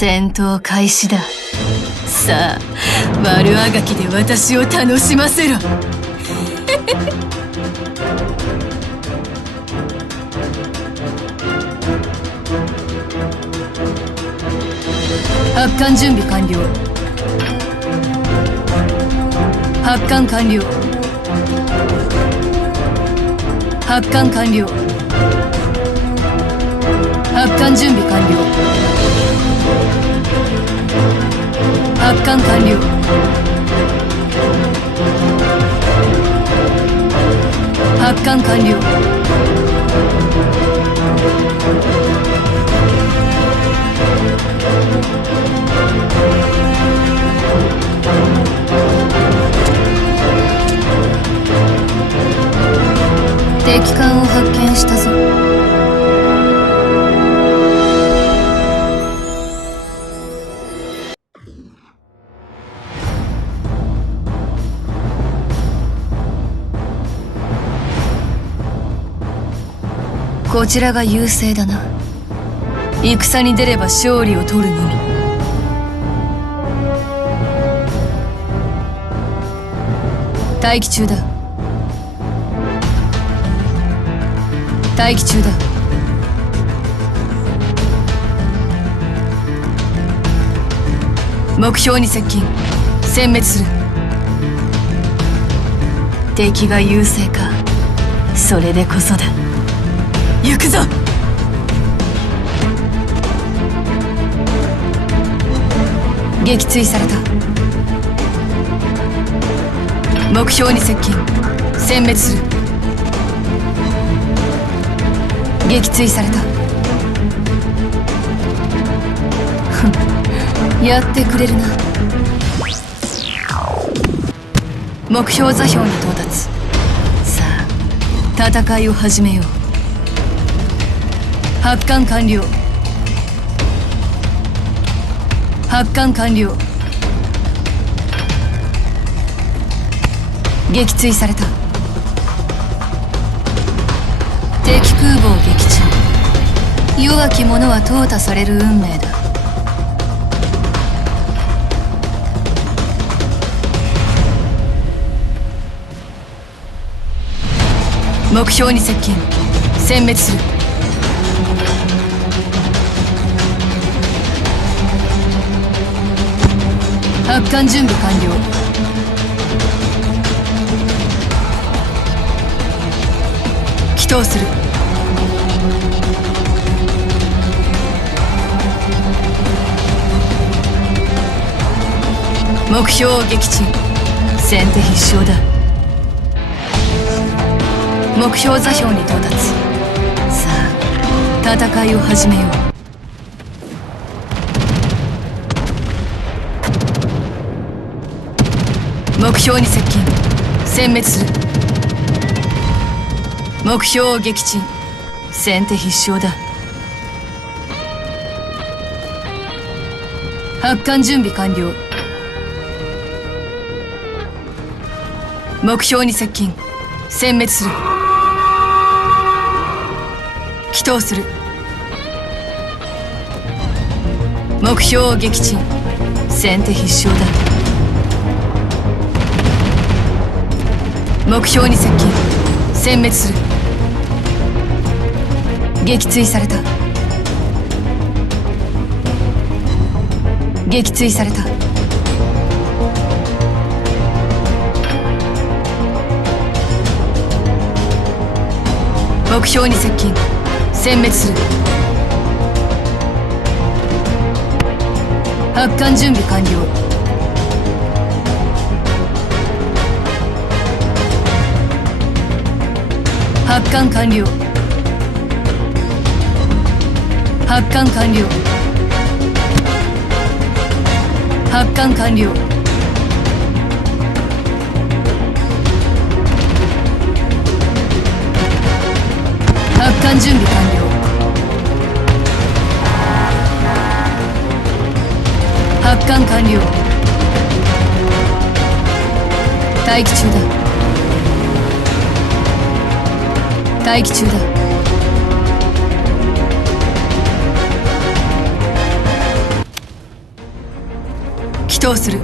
戦闘開始だ。さあ悪あがきで私を楽しませろ。発艦準備完了。発艦完了。発艦完了。発艦準備完了。発艦完了。発艦完了。敵艦を発見したぞ。こちらが優勢だな。戦に出れば勝利を取るのみ。待機中だ。待機中だ。目標に接近。殲滅する。敵が優勢か。それでこそだ。行くぞ。撃墜された。目標に接近。殲滅する。撃墜された。やってくれるな。目標座標に到達。さあ戦いを始めよう。発艦完了。発艦完了。撃墜された。敵空母を撃沈弱き者は淘汰される運命だ。目標に接近。殲滅する。発艦準備完了。起動する。目標を撃沈。先手必勝だ。目標座標に到達。さあ戦いを始めよう。目標に接近。殲滅する。目標を撃沈。先手必勝だ。発艦準備完了。目標に接近。殲滅する。起動する。目標を撃沈。先手必勝だ。目標に接近。殲滅する。撃墜された。撃墜された。目標に接近。殲滅する。発艦準備完了。発艦完了。発艦完了。発艦完了。発艦準備完了。発艦完了。待機中だ。待機中だ。祈祷する。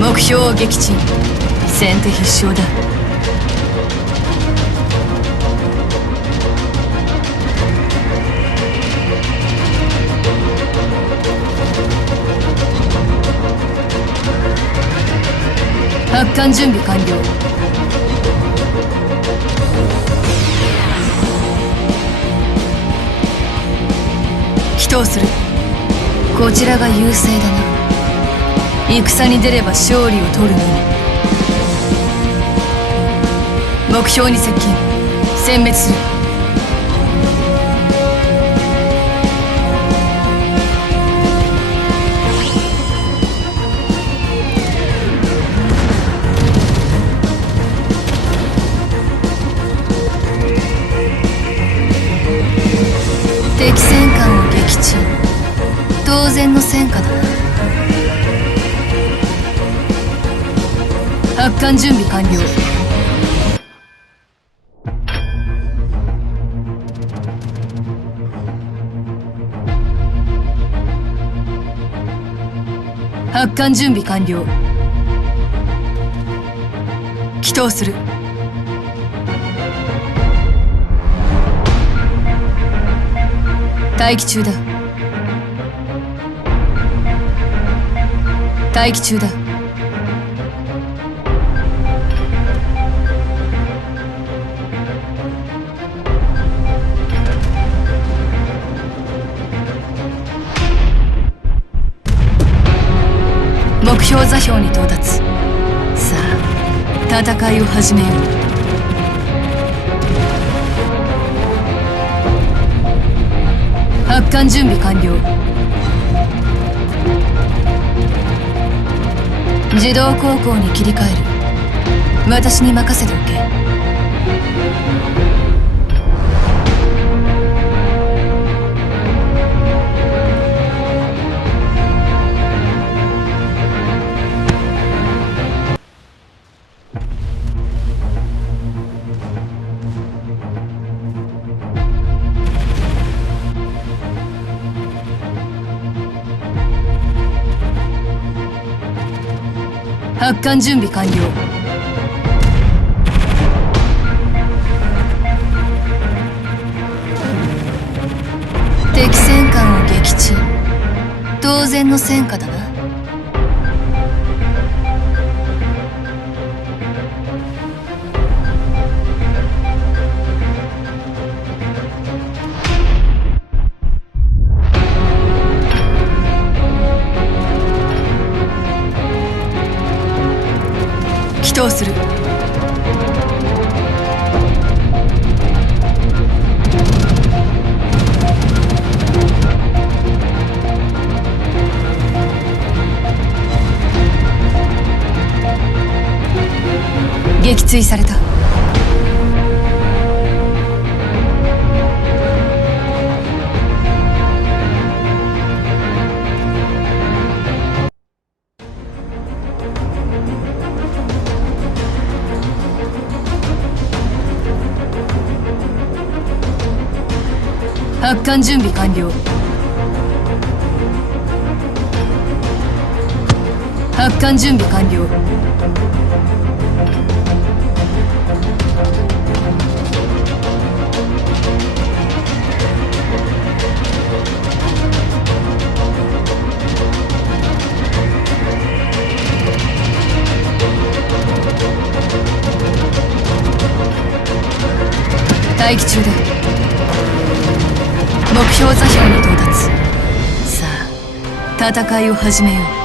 目標を撃沈。先手必勝だ。発艦準備完了。祈祷する。こちらが優勢だな。戦に出れば勝利を取るのみ。目標に接近。殲滅。する敵戦艦を撃沈。当然の戦果だな。発艦準備完了。艦準備完了。祈祷する。待機中だ。待機中だ。座標に到達。さあ戦いを始めよう。発艦準備完了。自動航行に切り替える。私に任せておけ。発艦準備完了。敵戦艦を撃沈当然の戦果だな。撃墜された。発艦準備完了。発艦準備完了。待機中だ。目標座標に到達。さあ戦いを始めよう。